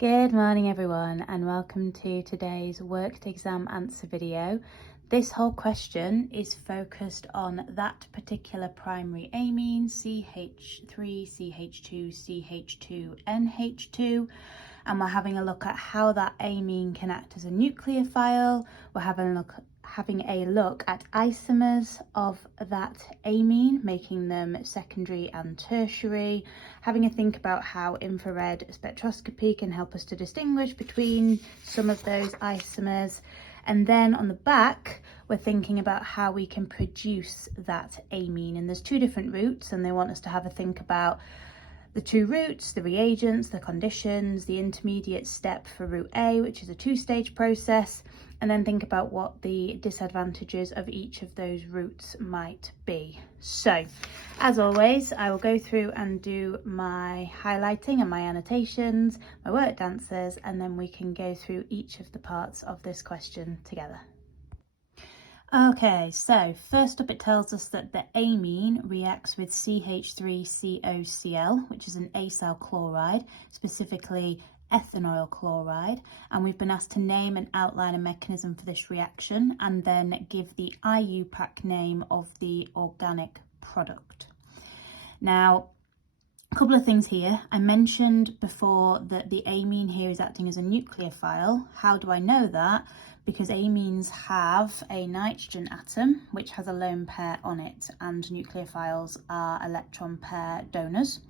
Good morning everyone, and welcome to today's worked exam answer video. This whole question is focused on that particular primary amine, CH3, CH2, CH2, NH2, and we're having a look at how that amine can act as a nucleophile. We're having a look at isomers of that amine, making them secondary and tertiary, having a think about how infrared spectroscopy can help us to distinguish between some of those isomers. And then on the back, we're thinking about how we can produce that amine. And there's two different routes, and they want us to have a think about the two routes, the reagents, the conditions, the intermediate step for route A, which is a two-stage process, and then think about what the disadvantages of each of those routes might be. So, as always, I will go through and do my highlighting and my annotations, my worked answers, and then we can go through each of the parts of this question together. Okay, so first up it tells us that the amine reacts with CH3COCl, which is an acyl chloride, specifically ethanoyl chloride, and we've been asked to name and outline a mechanism for this reaction and then give the IUPAC name of the organic product. Now, a couple of things here. I mentioned before that the amine here is acting as a nucleophile. How do I know that? Because amines have a nitrogen atom which has a lone pair on it, and nucleophiles are electron pair donors.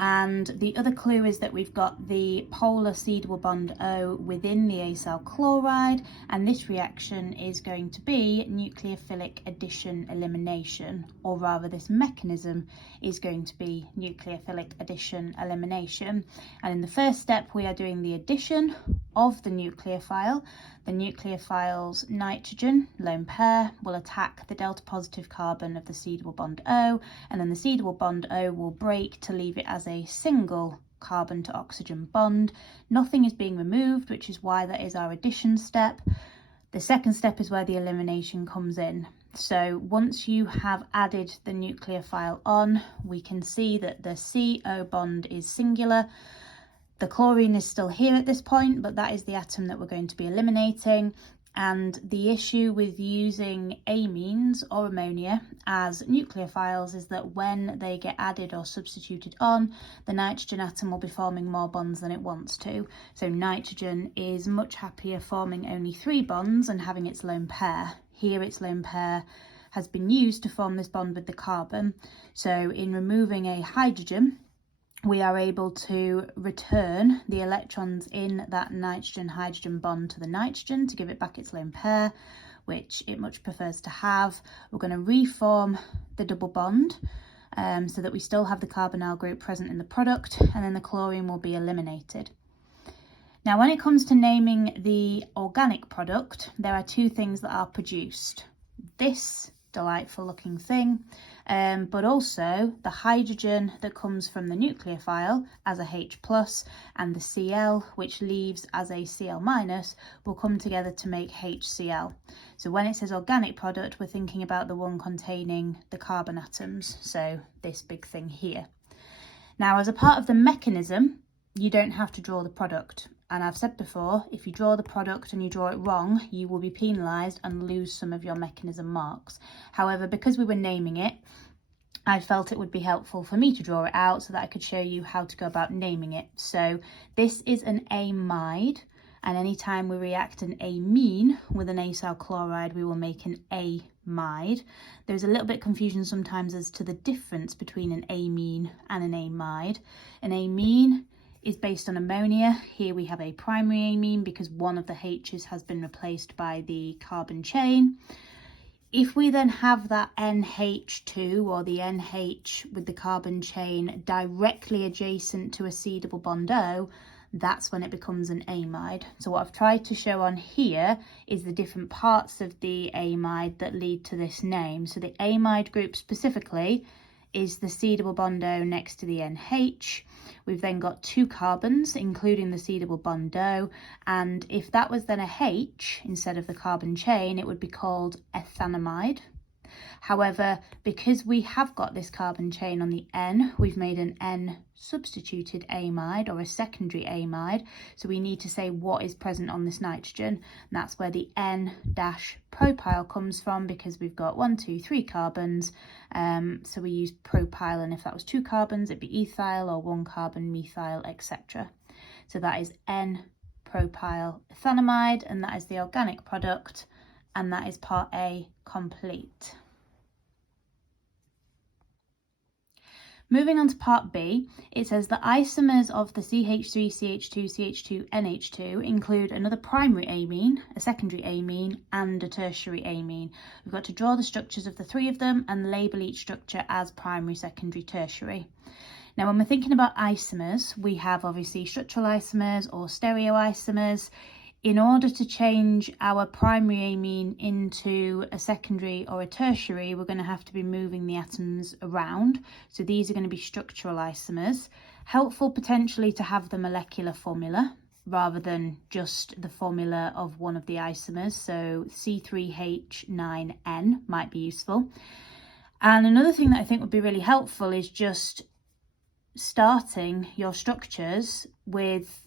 And the other clue is that we've got the polar C double bond O within the acyl chloride, and this reaction is going to be nucleophilic addition elimination, or rather this mechanism is going to be nucleophilic addition elimination. And in the first step we are doing the addition of the nucleophile. The nucleophile's nitrogen lone pair will attack the delta positive carbon of the C double bond O, and then the C double bond O will break to leave it as a single carbon to oxygen bond. Nothing is being removed, which is why that is our addition step. The second step is where the elimination comes in. So once you have added the nucleophile on, we can see that the CO bond is singular. The chlorine is still here at this point, but that is the atom that we're going to be eliminating. And the issue with using amines or ammonia as nucleophiles is that when they get added or substituted on, the nitrogen atom will be forming more bonds than it wants to. So nitrogen is much happier forming only 3 bonds and having its lone pair. Here its lone pair has been used to form this bond with the carbon. So in removing a hydrogen, we are able to return the electrons in that nitrogen-hydrogen bond to the nitrogen to give it back its lone pair, which it much prefers to have. We're going to reform the double bond so that we still have the carbonyl group present in the product, and then the chlorine will be eliminated. Now, when it comes to naming the organic product, there are 2 things that are produced. This delightful looking thing, but also the hydrogen that comes from the nucleophile as a H+, and the Cl, which leaves as a Cl-, will come together to make HCl. So when it says organic product, we're thinking about the one containing the carbon atoms, so this big thing here. Now, as a part of the mechanism, you don't have to draw the product. And I've said before, if you draw the product and you draw it wrong, you will be penalised and lose some of your mechanism marks. However, because we were naming it, I felt it would be helpful for me to draw it out so that I could show you how to go about naming it. So this is an amide, and anytime we react an amine with an acyl chloride, we will make an amide. There's a little bit of confusion sometimes as to the difference between an amine and an amide. An amine is based on ammonia. Here we have a primary amine because one of the H's has been replaced by the carbon chain. If we then have that NH2 or the NH with the carbon chain directly adjacent to a C double bond O, that's when it becomes an amide. So what I've tried to show on here is the different parts of the amide that lead to this name. So the amide group specifically is the C double bond O next to the NH. We've then got 2 carbons, including the C double bond O, and if that was then a H instead of the carbon chain, it would be called ethanamide. However, because we have got this carbon chain on the N, we've made an N substituted amide or a secondary amide. So we need to say what is present on this nitrogen. And that's where the N-propyl comes from, because we've got 1, 2, 3 carbons. So we use propyl, and if that was 2 carbons, it'd be ethyl, or 1 carbon methyl, etc. So that is N-propyl ethanamide, and that is the organic product, and that is part A complete. Moving on to part B, it says the isomers of the CH3, CH2, CH2, NH2 include another primary amine, a secondary amine, and a tertiary amine. We've got to draw the structures of the 3 of them and label each structure as primary, secondary, tertiary. Now, when we're thinking about isomers, we have obviously structural isomers or stereoisomers. In order to change our primary amine into a secondary or a tertiary, we're going to have to be moving the atoms around. So these are going to be structural isomers. Helpful potentially to have the molecular formula rather than just the formula of one of the isomers. So C3H9N might be useful. And another thing that I think would be really helpful is just starting your structures with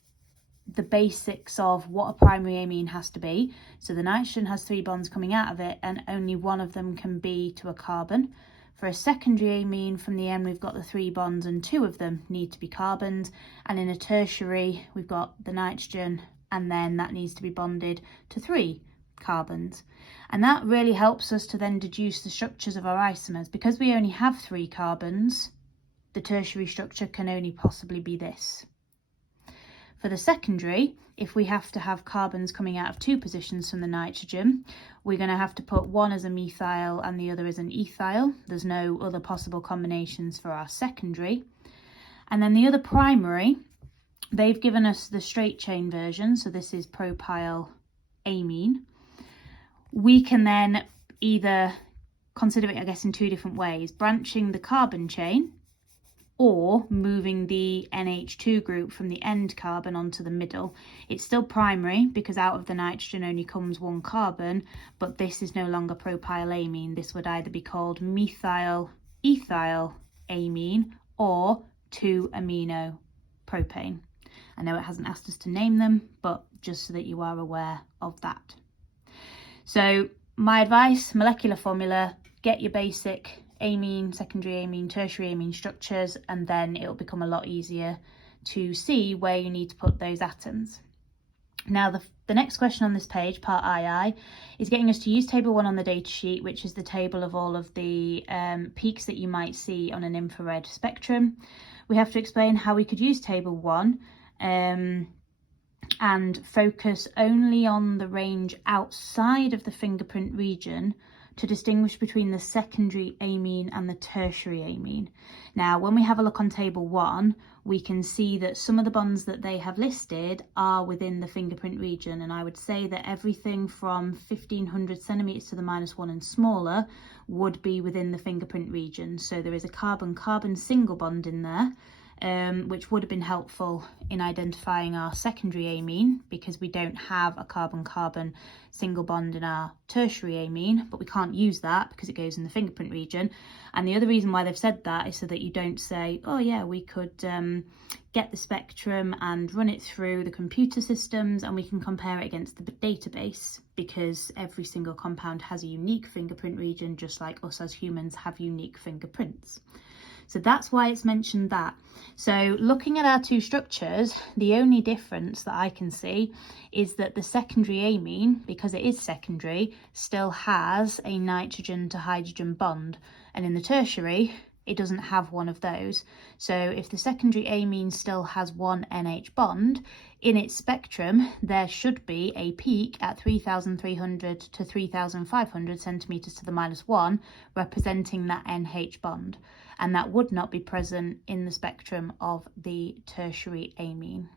the basics of what a primary amine has to be. So the nitrogen has 3 bonds coming out of it, and only one of them can be to a carbon. For a secondary amine, from the end we've got the 3 bonds and 2 of them need to be carbons, and in a tertiary we've got the nitrogen, and then that needs to be bonded to 3 carbons. And that really helps us to then deduce the structures of our isomers. Because we only have 3 carbons, the tertiary structure can only possibly be this. For the secondary, if we have to have carbons coming out of 2 positions from the nitrogen, we're going to have to put one as a methyl and the other as an ethyl. There's no other possible combinations for our secondary. And then the other primary, they've given us the straight chain version, so this is propyl amine. We can then either consider it, I guess, in 2 different ways: branching the carbon chain, or moving the NH2 group from the end carbon onto the middle. It's still primary because out of the nitrogen only comes 1 carbon, but this is no longer propyl amine. This would either be called methyl ethyl amine or 2-amino propane. I know it hasn't asked us to name them, but just so that you are aware of that. So my advice, molecular formula, get your basic amine, secondary amine, tertiary amine structures, and then it'll become a lot easier to see where you need to put those atoms. Now the next question on this page, part II, is getting us to use table 1 on the data sheet, which is the table of all of the peaks that you might see on an infrared spectrum. We have to explain how we could use table 1 and focus only on the range outside of the fingerprint region to distinguish between the secondary amine and the tertiary amine. Now, when we have a look on table 1, we can see that some of the bonds that they have listed are within the fingerprint region, and I would say that everything from 1500 centimeters to the -1 and smaller would be within the fingerprint region. So there is a carbon-carbon single bond in there, which would have been helpful in identifying our secondary amine, because we don't have a carbon-carbon single bond in our tertiary amine, but we can't use that because it goes in the fingerprint region. And the other reason why they've said that is so that you don't say, oh yeah, we could get the spectrum and run it through the computer systems and we can compare it against the database, because every single compound has a unique fingerprint region, just like us as humans have unique fingerprints. So that's why it's mentioned that. So looking at our 2 structures, the only difference that I can see is that the secondary amine, because it is secondary, still has a nitrogen to hydrogen bond, and in the tertiary it doesn't have one of those. So if the secondary amine still has 1 NH bond, in its spectrum there should be a peak at 3,300 to 3,500 centimeters to the -1 representing that NH bond, and that would not be present in the spectrum of the tertiary amine.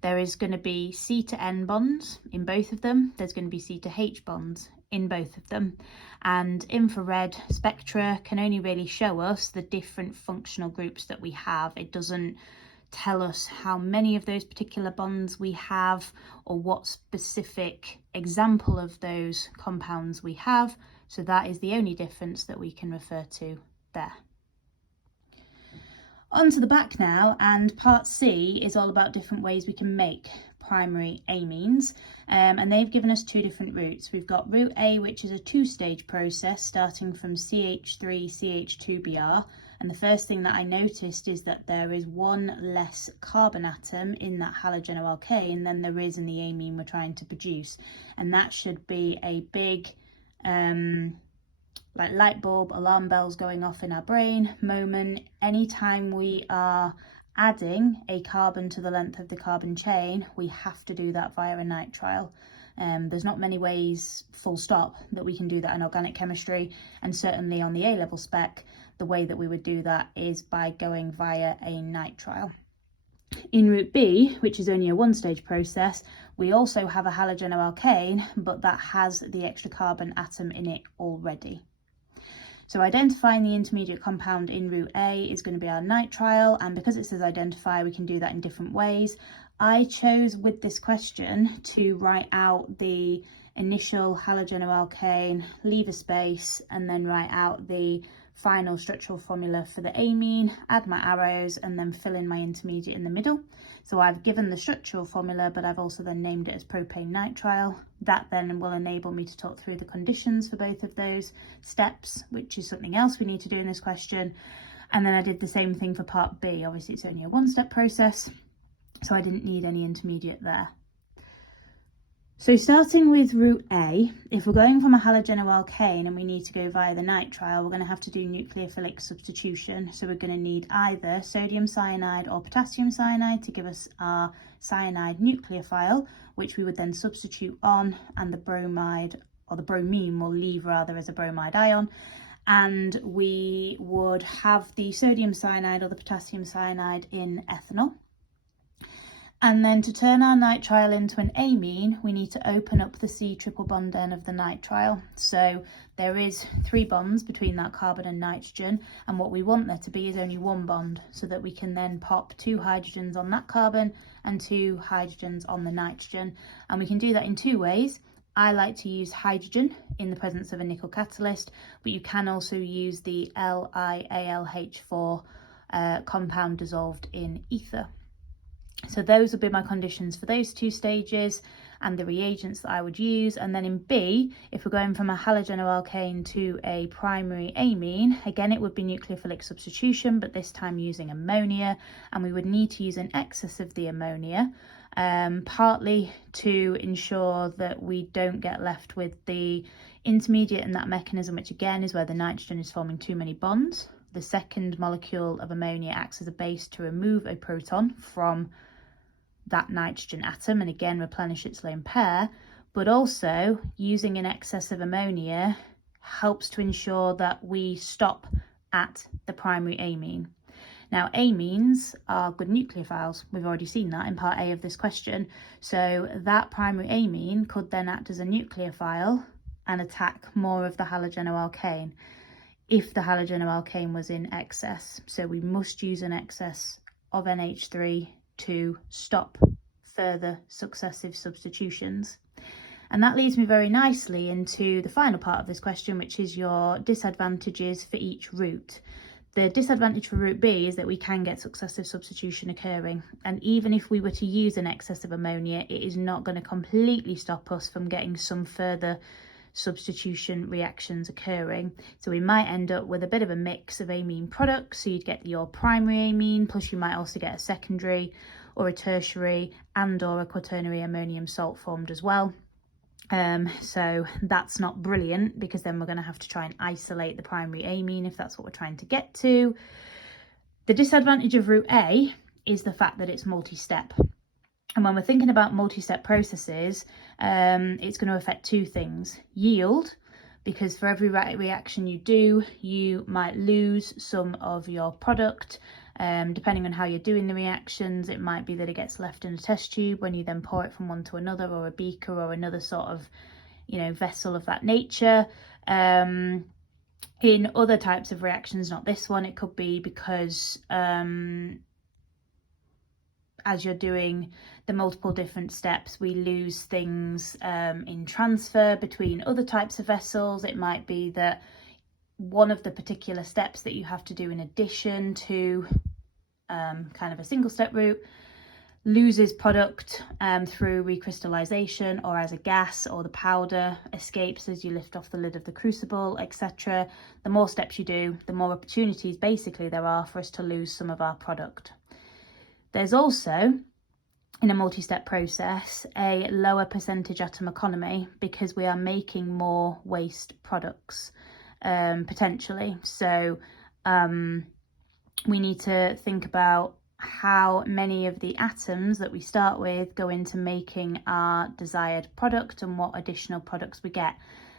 There is going to be C to N bonds in both of them. There's going to be C to H bonds in both of them. And infrared spectra can only really show us the different functional groups that we have. It doesn't tell us how many of those particular bonds we have or what specific example of those compounds we have. So that is the only difference that we can refer to there. On to the back now, and part C is all about different ways we can make primary amines, and they've given us two different routes. We've got route A, which is a two-stage process starting from CH3CH2Br, and the first thing that I noticed is that there is one less carbon atom in that halogenoalkane than there is in the amine we're trying to produce, and that should be a big like light bulb alarm bells going off in our brain moment. Anytime we are adding a carbon to the length of the carbon chain, we have to do that via a nitrile. There's not many ways, full stop, that we can do that in organic chemistry, and certainly on the A-level spec, the way that we would do that is by going via a nitrile. In route B, which is only a one-stage process, we also have a halogenoalkane, but that has the extra carbon atom in it already. So identifying the intermediate compound in route A is going to be our nitrile, and because it says identify, we can do that in different ways. I chose with this question to write out the initial halogenoalkane, leave a space, and then write out the final structural formula for the amine, add my arrows, and then fill in my intermediate in the middle. So I've given the structural formula, but I've also then named it as propane nitrile. That then will enable me to talk through the conditions for both of those steps, which is something else we need to do in this question. And then I did the same thing for part B. Obviously it's only a one-step process, so I didn't need any intermediate there. So starting with route A, if we're going from a halogenoalkane and we need to go via the nitrile, we're going to have to do nucleophilic substitution. So we're going to need either sodium cyanide or potassium cyanide to give us our cyanide nucleophile, which we would then substitute on, and the bromide, or the bromine will leave rather as a bromide ion. And we would have the sodium cyanide or the potassium cyanide in ethanol. And then to turn our nitrile into an amine, we need to open up the C triple bond end of the nitrile. So there is 3 bonds between that carbon and nitrogen, and what we want there to be is only 1 bond, so that we can then pop 2 hydrogens on that carbon and 2 hydrogens on the nitrogen. And we can do that in 2 ways. I like to use hydrogen in the presence of a nickel catalyst, but you can also use the LiAlH4 compound dissolved in ether. So those would be my conditions for those 2 stages and the reagents that I would use. And then in B, if we're going from a halogenoalkane to a primary amine, again it would be nucleophilic substitution, but this time using ammonia, and we would need to use an excess of the ammonia, partly to ensure that we don't get left with the intermediate in that mechanism, which again is where the nitrogen is forming too many bonds. The second molecule of ammonia acts as a base to remove a proton from that nitrogen atom and again replenish its lone pair, but also using an excess of ammonia helps to ensure that we stop at the primary amine. Now amines are good nucleophiles, we've already seen that in part A of this question, so that primary amine could then act as a nucleophile and attack more of the halogenoalkane if the halogenoalkane was in excess. So we must use an excess of NH3 to stop further successive substitutions. And that leads me very nicely into the final part of this question, which is your disadvantages for each route. The disadvantage for route B is that we can get successive substitution occurring, and even if we were to use an excess of ammonia, it is not going to completely stop us from getting some further substitution reactions occurring. So we might end up with a bit of a mix of amine products, so you'd get your primary amine, plus you might also get a secondary or a tertiary and or a quaternary ammonium salt formed as well. So that's not brilliant, because then we're going to have to try and isolate the primary amine if that's what we're trying to get to. The disadvantage of route A is the fact that it's multi-step. And when we're thinking about multi-step processes, it's going to affect 2 things. Yield, because for every reaction you do, you might lose some of your product. Depending on how you're doing the reactions, it might be that it gets left in a test tube when you then pour it from one to another, or a beaker or another sort of, vessel of that nature. In other types of reactions, not this one, it could be because as you're doing the multiple different steps, we lose things in transfer between other types of vessels. It might be that one of the particular steps that you have to do in addition to kind of a single step route loses product through recrystallization or as a gas, or the powder escapes as you lift off the lid of the crucible, etc. The more steps you do, the more opportunities basically there are for us to lose some of our product. There's also, in a multi-step process, a lower percentage atom economy because we are making more waste products potentially. So we need to think about how many of the atoms that we start with go into making our desired product and what additional products we get.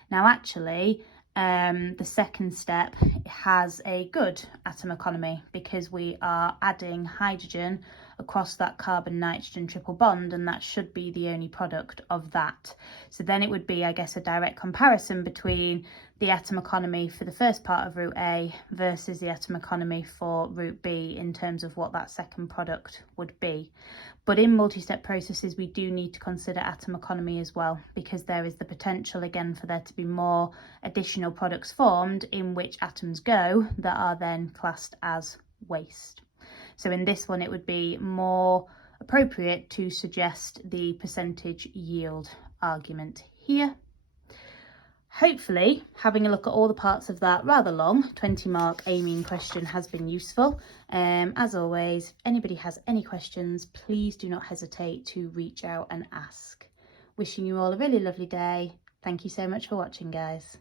Now actually, the second step has a good atom economy because we are adding hydrogen across that carbon-nitrogen triple bond, and that should be the only product of that. So then it would be, I guess, a direct comparison between the atom economy for the first part of route A versus the atom economy for route B in terms of what that second product would be. But in multi-step processes, we do need to consider atom economy as well, because there is the potential again for there to be more additional products formed in which atoms go that are then classed as waste. So in this one, it would be more appropriate to suggest the percentage yield argument here. Hopefully, having a look at all the parts of that rather long 20-mark amine question has been useful. As always, if anybody has any questions, please do not hesitate to reach out and ask. Wishing you all a really lovely day. Thank you so much for watching, guys.